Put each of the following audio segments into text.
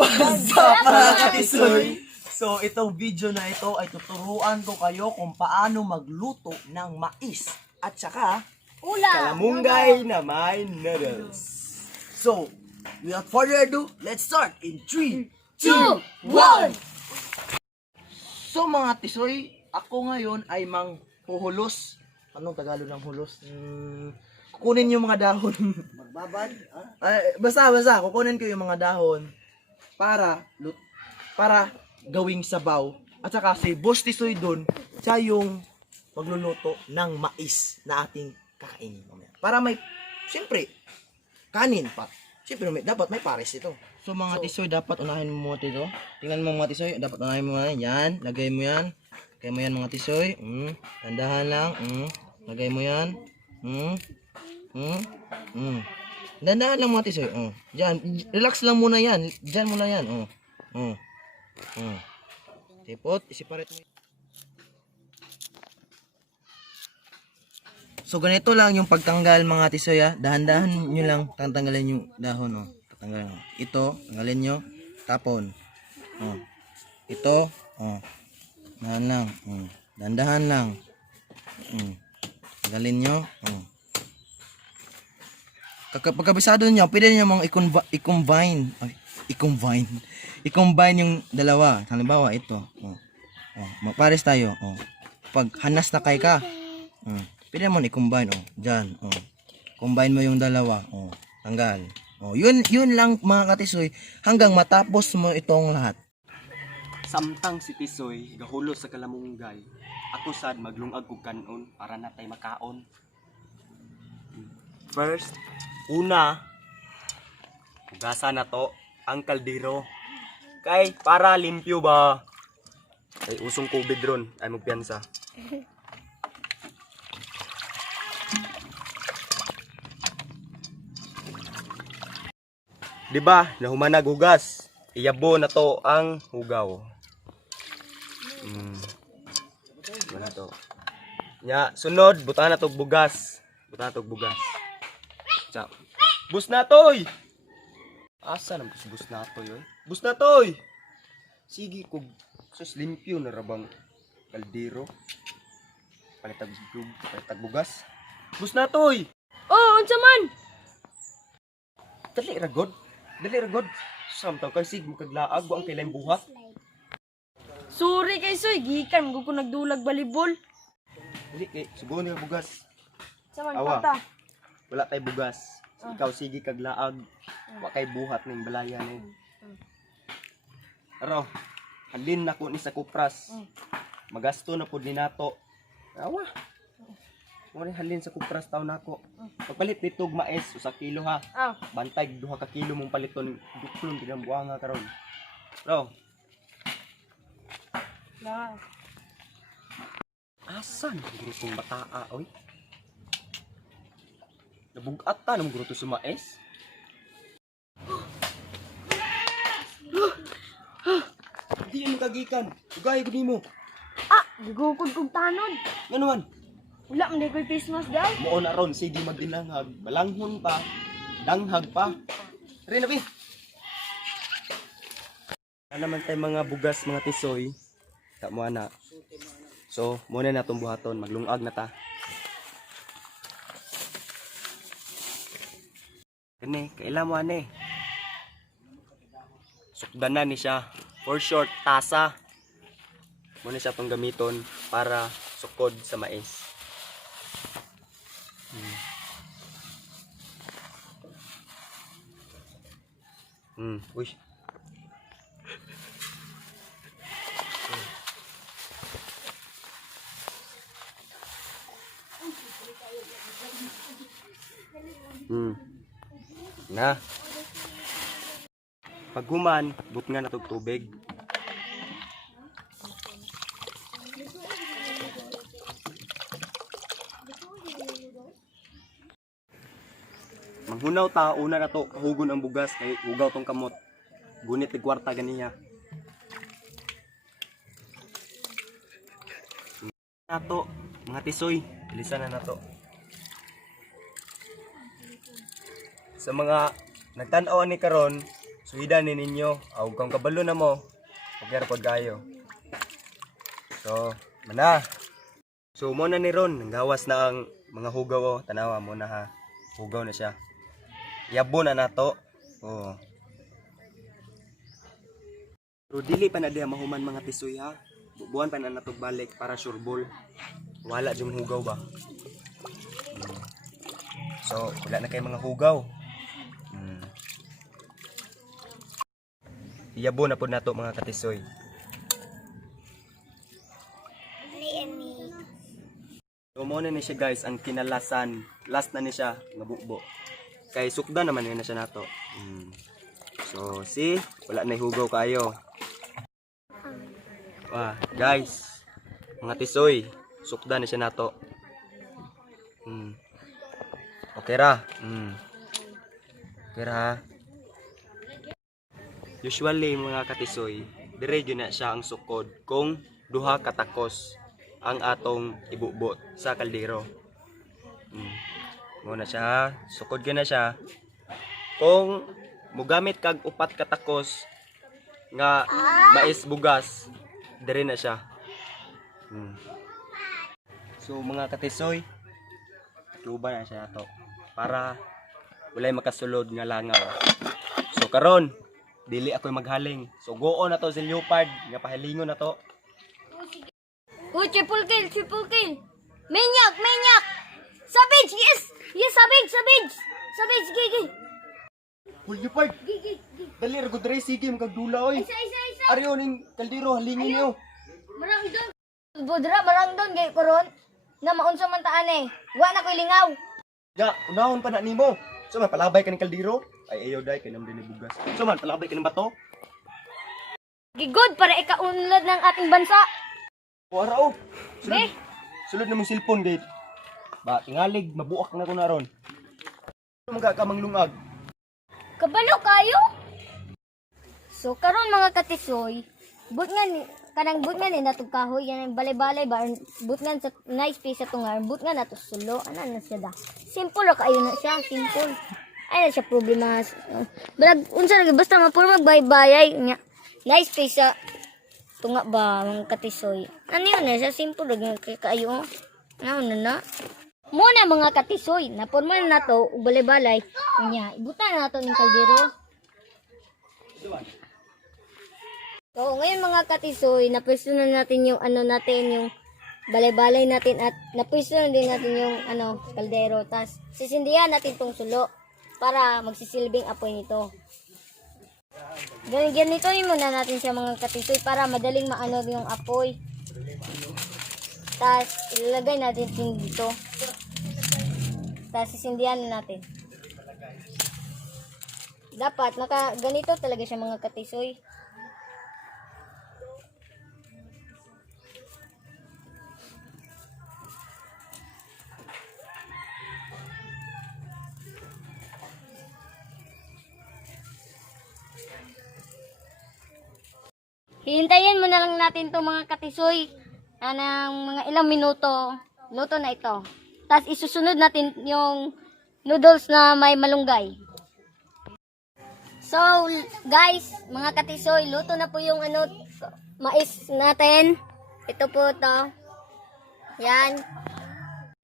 What's up mga katisoy? So itong video na ito ay tuturuan ko kayo kung paano magluto ng mais at saka kalamunggay na may noodles. So, without further ado, let's start in 3, 2, 1! So mga tisoy, ako ngayon ay manghuhulos. Anong Tagalog ng hulos? Kukunin yung mga dahon. Magbabad? Basta, kukunin ko yung mga dahon para gawing sabaw. At saka si Boss Tisoy doon, siya yung magluluto ng mais na ating kakainin. Para may, siyempre, kanin pa. Siyempre, dapat may pares ito. So mga tisoy, dapat unahin mo mga ito. Tingnan mo mga tisoy, dapat unahin mo yan. Yan, lagay mo yan. Lagay mo yan mga tisoy. Tandahan lang. Lagay mo yan. Dandahan lang mga tisoy. Diyan, relax lang muna yan. Diyan muna yan. Tipot, isiparate mo. So ganito lang yung pagtanggal mga tisoy. Dahan-dahan nyo lang tanggalin yung dahon. Tatanggalin. Ito, tanggalin nyo. Tapon. Ito, dahan lang. Dahan-dahan lang. Tanggalin nyo. Pagkabisado nyo, pwede nyo mga i-combine yung dalawa. Halimbawa, ito. Mapares tayo. Pag hanas na kay ka, pwede mo i-combine. Dyan. Combine mo yung dalawa. Tanggal. Yun lang mga katisoy. Hanggang matapos mo itong lahat. Samtang si Tisoy gahulo sa kalamunggay, ako sad maglungag og kanon para natay makaon. First, una, hugasan na to ang kaldero. Kay para limpyo ba? Kay usong COVID ron ay magpiyansa. Diba, nahumanag hugas. Iyabo na to ang hugaw. Ano to? Nya, sunod, butan na to bugas. Butan na to bugas. Ciao. Bus na toy. Asa nang bus na toy, oy? Bus na toy. Sige kog sus limpyo na rabang kaldero. Palitag bugas. Bus na toy. Oh, unsa man? Dali ragod. Samtaw kay sig makaglaag wa ang kailan buhat. Sorry kay soy, gikan mo ko nagdulag balibol. Dili kay sugo ni bugas. Sa man Awa. pata. Wala kay bugas. Ikaw sige kaglaag. Wa kay buhat ning balaya ni. Aro, halin na ko ni sa kupras. Magasto na pud ni nato. Awa. Mo ni halin sa kupras taw nako. Pagpalit nitog mais usa kilo ha. Bantay 2 ka kilo mong paliton duklon tinang buanga karon. Aro. Na. Asan grupong bataa oy? Nabugat ta nang grupo sa mais. Di mo kagikan. Ugay gud nimo. Gugukod kog tanod. Nganuman? Wala man koy Christmas day. Mo na ron sige magdilanghag. Balanghon pa. Danghag pa. Re na bi. Ano naman tay mga bugas mga tisoy. Ta mo ana. So, muna na itong buhaton. Maglungag na ta. Kani, kailan mo ane? Sukdanan ni siya. For short, tasa. Muna siya pang gamiton para sukod sa mais. Uy. Na. Paghuman, but nga natog tubig. Manghunaw ta una na to kahugon ang bugas kay ugaw tong kamot. Gunit tig kwarta ganiya. Nato mga tisoy, bilisan na nato. Sa mga nagtan-aw ni karon, suhidan ni ninyo. Aw kang kabalo na mo. Okay ra pod kayo. So, mana. So mo na ni Ron, nanggawas na ang mga hugaw oh. Tanawa mo na ha. Hugaw na siya. Yabo na nato. Oh. So dili pa na diha mahuman mga tisoy ha. Bubuan pa na natog balik para sureball. Wala jung hugaw ba. So, wala na kay mga hugaw. Iyabo na po nato mga katisoy. So, muna ni siya guys, ang kinalasan. Last na ni siya, nga bukbo. Kay sukda naman yun na siya nato. So, see, wala na hugaw kayo. Wah, guys, mga tisoy, sukda na siya nato. Okay ra. Okay ra. Usually mga katisoy, dire gyud na siya ang sukod kung duha katakos ang atong ibubot sa kaldero. Muna siya, sukod gyud na siya. Kung mugamit kag upat katakos nga mais bugas, dire na siya. So mga katisoy, tuba na siya to para walay makasulod nga langaw. So karon dili ako'y maghaling. So goon na to si Leopard nga pahalingon na to. Uy, triple kill, triple kill. Manyak, manyak. Savage, yes. Yes, savage, savage. Savage, gigi. Uy, Leopard, Gigi. dali ra gud re sige magdula oy. Isa. Ariyo ning kaldero halingin niyo. Marang doon. Budra, marang doon. Gaya koron. Na maunsa man taan eh. Wa na ko'y lingaw. Ya, unahon pa na nimo. So man palabay ka ning kaldero. Ay ayaw day kay namdin ni bugas. So man palabay ka ning bato. Gigod para ikaunlad ng ating bansa. Wara oh. Be. Sulod na mong cellphone gate. Ba tingalig mabuak na ko na ron. Mga ka manglungag. Kabalo kayo? So karon mga katisoy, kanang but nga ni natog kahoy yan ang balay-balay ba but nga sa nice space sa tungar, but nga nato sulo. Ano na siya da? Simple ra kayo na siya, simple. Ay na siya problema. Balag unsa ra basta mapuro magbay-bayay nya. Nice space sa tunga ba mga katisoy. Ano yun na siya simple ra kayo. Ano na. Muna mga katisoy, napon mo na to, balay-balay. Nya, ibutan na nato ning kaldero. So, ngayon mga katisoy, napwesto na natin yung yung balay-balay natin at napwesto na din natin yung kaldero. Tapos, sisindihan natin tong sulo para magsisilbing apoy nito. Ganito yun muna natin siya mga katisoy para madaling maano yung apoy. Tapos, ilalagay natin dito. Tapos, sisindihan natin. Dapat, ganito talaga siya mga katisoy. Hihintayin mo na lang natin to mga katisoy. Ng mga ilang minuto, luto na ito. Tapos isusunod natin yung noodles na may malunggay. So, guys, mga katisoy, luto na po yung mais natin. Ito po to. Yan.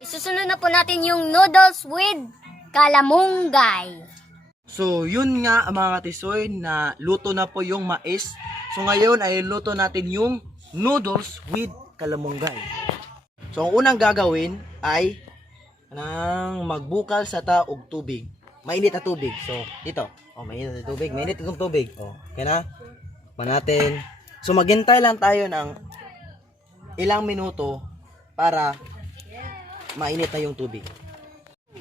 Isusunod na po natin yung noodles with kalamunggay. So, yun nga mga katisoy na luto na po yung mais. So, ngayon ay luto natin yung noodles with kalamunggay. So, ang unang gagawin ay magbukal sa og tubig. Mainit na tubig. So, dito. Mainit na tubig. Mainit itong tubig. Okay na? Pa natin. So, maghintay lang tayo ng ilang minuto para mainit na yung tubig.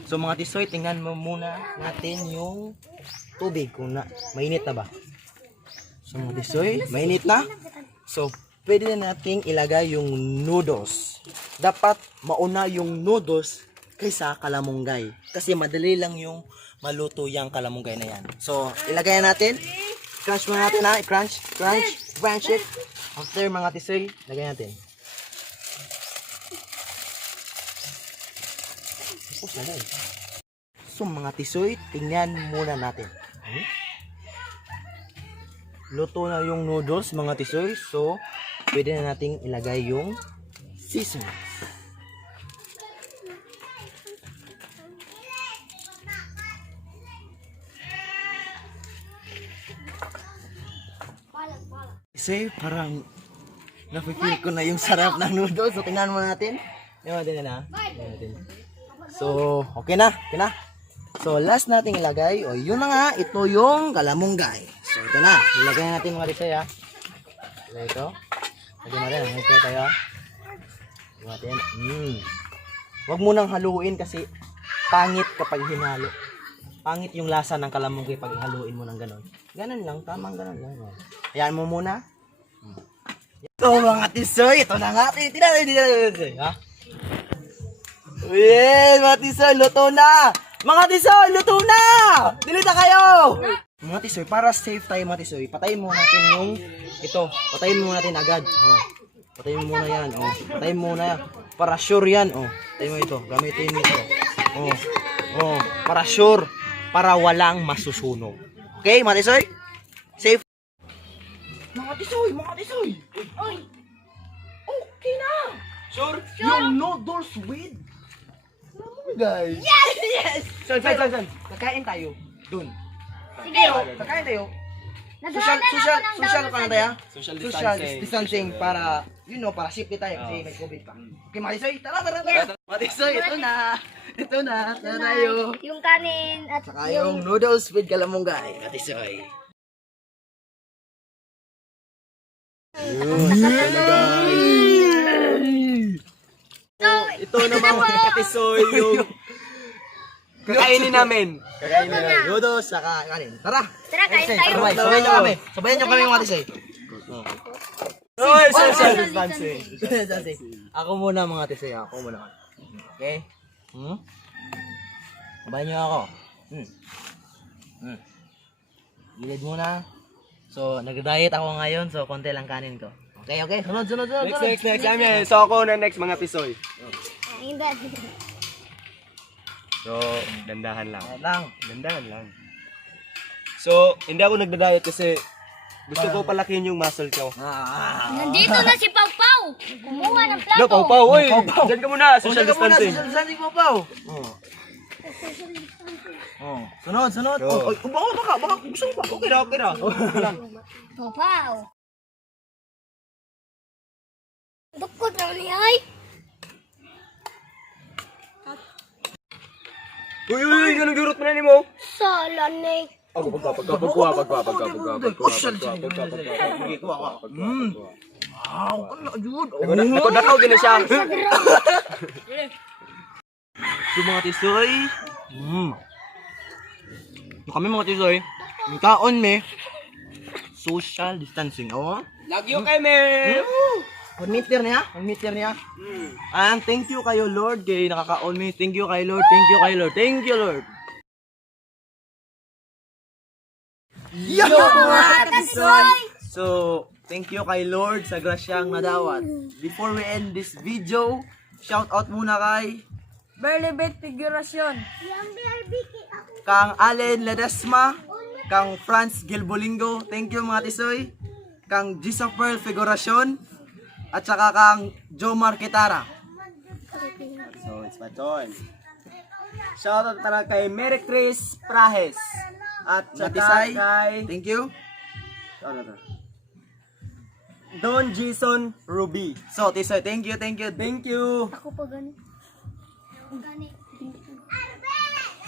So, mga tisoy, tingnan mo muna natin yung tubig kung mainit na ba. So, mga tisoy, mainit na. So, pwede na nating ilagay yung noodles. Dapat mauna yung noodles kaysa kalamunggay. Kasi madali lang yung maluto yung kalamunggay na yan. So, ilagay na natin. Crunch muna natin ha. Crunch it. After mga tisoy, lagay natin. So, mga tisoy, tingnan muna natin. luto na yung noodles mga tisoy. So, pwede na nating ilagay yung seasonings. Kasi parang napipil ko na yung sarap ng noodles. So, tingnan mo natin. Tingnan natin na. Tingnan natin. So, okay na. Okay na. So, last nating ilagay. O, yun na nga. Ito yung kalamunggay. So, ito na. Ilagay na natin mga disay, ha. Ilagay ito. Lagyan natin. Ito tayo, ha. Ilagay natin. Huwag mo nang haluin kasi pangit kapag hinalo. Pangit yung lasa ng kalamunggay pag haluin mo ng ganon. Ganon lang. Tamang ganon lang. Hayaan mo muna. Ito mga tisoy. Ito na nga. Tinatay. Ha? Yes, mga tisoy. Luto na. Mga tisoy, luto na! Dilita kayo! Mga tisoy, para safe tayo mga tisoy, patayin muna natin yung ito. Patayin muna natin agad. Oh. Patayin muna yan. Oh. Patayin muna yan. Para sure yan. Oh. Patayin mo ito. Gamitin mo ito. Oh. Oh. Para sure. Para walang masusunog. Okay, mga tisoy? Safe. Mga tisoy, mga tisoy! Oy, Okay na! Sure? Yung noodles with guys. yes! Saan? Kakain tayo. Dun. Sige! Kakain tayo. Naghahanap ako ng Social download ka na sa- tayo. Social Social distancing. distancing para, para safety tayo kasi may COVID pa. Okay, Matisoy, tara. Matisoy, ito na. Ito na tayo. Yung kanin at Saka yung noodles with kalamunggay. Matisoy. Ito naman mga katisoy yung kakainin namin. Kakain na noodles, saka kanin. Tara. Tara, kain tayo. Alright, sabayan nyo kami. Sabayan nyo kami mga Matisoy. Oy, social distancing. Ako muna mga Tisoy. Ako muna. Okay? Sabayan nyo ako. Gilid muna. So, nag-diet ako ngayon. So, konti lang kanin ko. Okay. Sunod. Next. Amin. So ako na next mga tisoy. Hindi. So, dandahan lang. Lang. Dandahan lang. So, hindi ako nagda-diet kasi gusto ko palakihin yung muscle ko. Nandito na si Pau Pau. Kumuha ng plato. No, Pau-Pau, oy! Diyan ka muna, social distancing. Social distancing mo, Pao. Sunod. Go. Baka gusto mo ba? Okay na. Pau Pau. Dukot na ni ay. Uy, ganun gurot mo na ni mo. Sala ni. Pagkuha. Nako din siya. So mga tisoy. Kami mga tisoy. Kaon me. Social distancing. Lagyo kay me. 1 meter niya. And thank you kayo Lord kay nakakaon me. Thank you kay Lord. Thank you Lord. Yo mga tisoy. So, thank you kay Lord sa grasyang nadawat. Before we end this video, shout out muna kay Berlibet Figurasyon. Kang Allen Ledesma, Kang Franz Gilbolingo, thank you mga tisoy. Kang Jisa Pearl Figurasyon, at saka Kang Jomar Kitara. So, it's my turn. Shoutout para kay Mary Chris Prahes. At saka Matisay, kay thank you. Don Jason Ruby. So, tisoy, thank you. Thank you. Ako pa gani.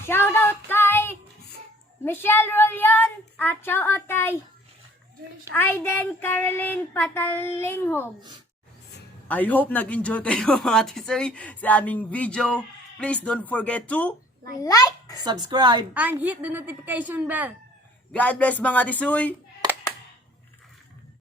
Shoutout kay Michelle Rolion at shoutout kay Aiden Caroline Patalinghog. I hope nag-enjoy kayo mga tisoy sa aming video. Please don't forget to Like Subscribe. and hit the notification bell. God bless mga tisoy.